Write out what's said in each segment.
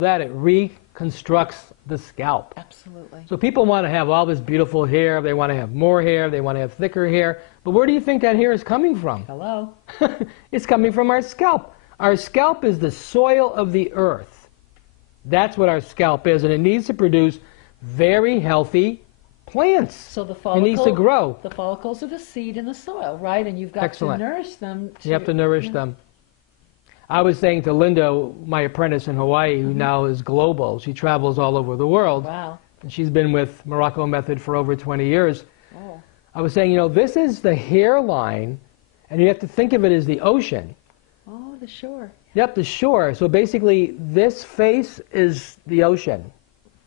That it reconstructs the scalp. Absolutely. So people want to have all this beautiful hair, they want to have more hair, they want to have thicker hair, but where do you think that hair is coming from? Hello? It's coming from our scalp. Our scalp is the soil of the earth. That's what our scalp is, and it needs to produce very healthy plants. So the follicle, it needs to grow. The follicles are the seed in the soil, right? And you've got Excellent. to nourish them. You have to nourish them. I was saying to Linda, my apprentice in Hawaii, who now is global, she travels all over the world. Wow. And she's been with Morrocco method for over 20 years. Oh. I was saying, you know, this is the hairline, and you have to think of it as the ocean. Oh, the shore. Yep, the shore. So basically, this face is the ocean,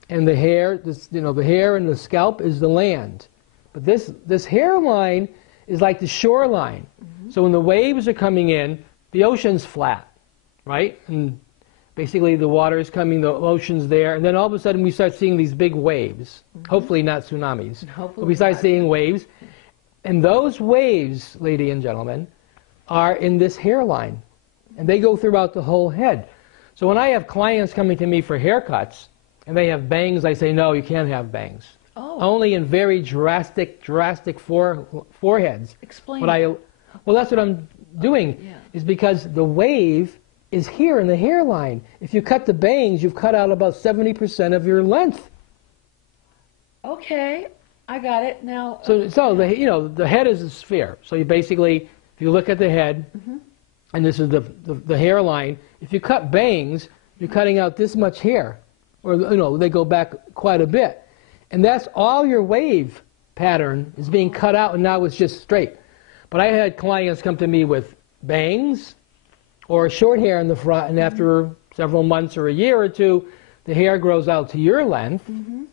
and the hair, the hair and the scalp is the land. But this hairline is like the shoreline. Mm-hmm. So when the waves are coming in, the ocean's flat, right? And basically the water is coming, the ocean's there, and then all of a sudden we start seeing these big waves. Mm-hmm. Hopefully not tsunamis. Hopefully but we start not. seeing waves. And those waves, ladies and gentlemen, are in this hairline. And they go throughout the whole head. So when I have clients coming to me for haircuts, and they have bangs, I say, no, you can't have bangs. Oh. Only in very drastic foreheads. Explain. Well, that's what I'm doing, is because the wave is here in the hairline. If you cut the bangs, you've cut out about 70% of your length. Okay, I got it now. So the head is a sphere. So you basically, if you look at the head, mm-hmm. and this is the hairline, if you cut bangs, you're cutting out this much hair, or they go back quite a bit, and that's all your wave pattern is being cut out, and now it's just straight. But I had clients come to me with bangs or short hair in the front, and after several months or a year or two, the hair grows out to your length, mm-hmm.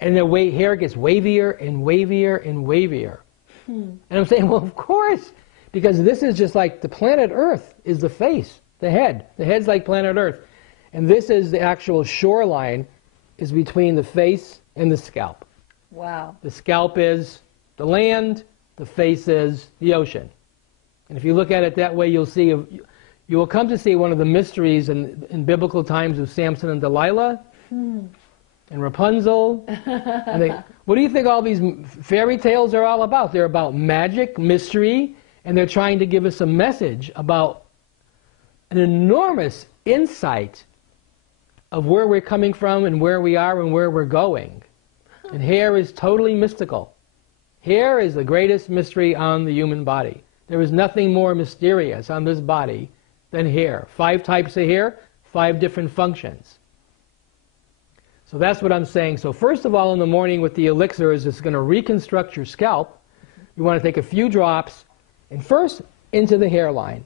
and the hair gets wavier and wavier and wavier. And I'm saying, well, of course, because this is just like the planet Earth is the face, the head. The head's like planet Earth. And this is the actual shoreline is between the face and the scalp. Wow. The scalp is the land, the face is the ocean. And if you look at it that way, you will come to see one of the mysteries in biblical times of Samson and Delilah and Rapunzel. And what do you think all these fairy tales are all about? They're about magic, mystery, and they're trying to give us a message about an enormous insight of where we're coming from and where we are and where we're going. And hair is totally mystical. Hair is the greatest mystery on the human body. There is nothing more mysterious on this body than hair. 5 types of hair, 5 different functions. So that's what I'm saying. So first of all, in the morning with the elixirs, it's going to reconstruct your scalp. You want to take a few drops, and first into the hairline.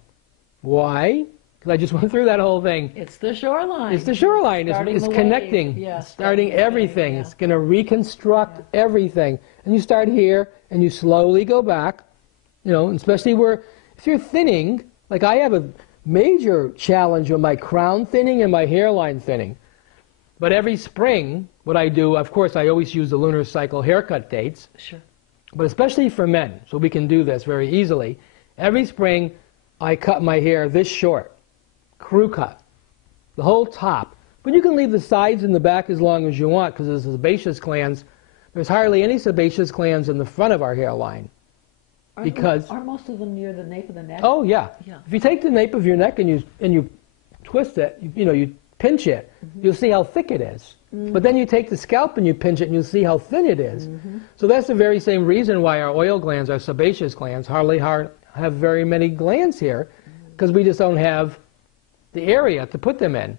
Why? Because I just went through that whole thing. It's the shoreline. It's the shoreline. It's connecting. Yeah, starting everything. Yeah. It's going to reconstruct everything. And you start here, and you slowly go back. Especially if you're thinning, like I have a major challenge with my crown thinning and my hairline thinning. But every spring, what I do, of course, I always use the lunar cycle haircut dates. Sure. But especially for men, so we can do this very easily. Every spring, I cut my hair this short, crew cut, the whole top. But you can leave the sides and the back as long as you want, because there's sebaceous glands. There's hardly any sebaceous glands in the front of our hairline. Aren't most of them near the nape of the neck? Oh yeah. If you take the nape of your neck and you twist it, you pinch it, you'll see how thick it is. But then you take the scalp and you pinch it and you'll see how thin it is. So that's the very same reason why our oil glands, our sebaceous glands, hardly have very many glands here, because we just don't have the area to put them in.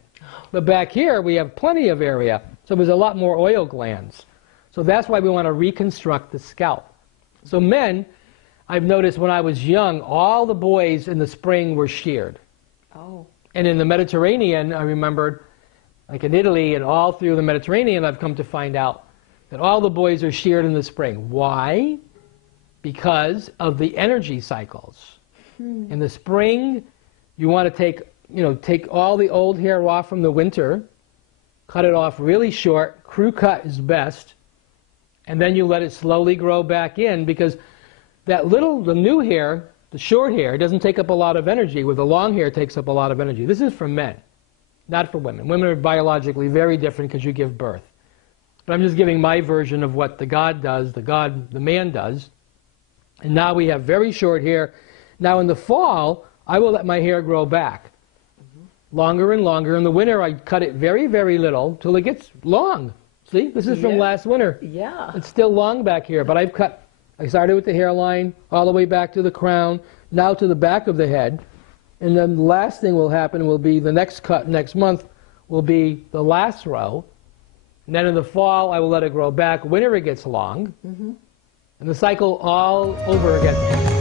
But back here we have plenty of area, so there's a lot more oil glands. So that's why we want to reconstruct the scalp. So men, I've noticed when I was young, all the boys in the spring were sheared. Oh. And in the Mediterranean, I remembered, Like in Italy and all through the Mediterranean, I've come to find out that all the boys are sheared in the spring. Why? Because of the energy cycles. In the spring, you want to take all the old hair off from the winter, cut it off really short, crew cut is best, and then you let it slowly grow back in, because the new hair, the short hair, doesn't take up a lot of energy, where the long hair takes up a lot of energy. This is for men, not for women. Women are biologically very different because you give birth. But I'm just giving my version of what the God does, the man does. And now we have very short hair. Now in the fall, I will let my hair grow back. Longer and longer. In the winter, I cut it very, very little till it gets long. See, this is from last winter. Yeah. It's still long back here, but I started with the hairline, all the way back to the crown, now to the back of the head. And then the last thing will happen will be the next cut next month will be the last row. And then in the fall, I will let it grow back. Winter, it gets long. And the cycle all over again.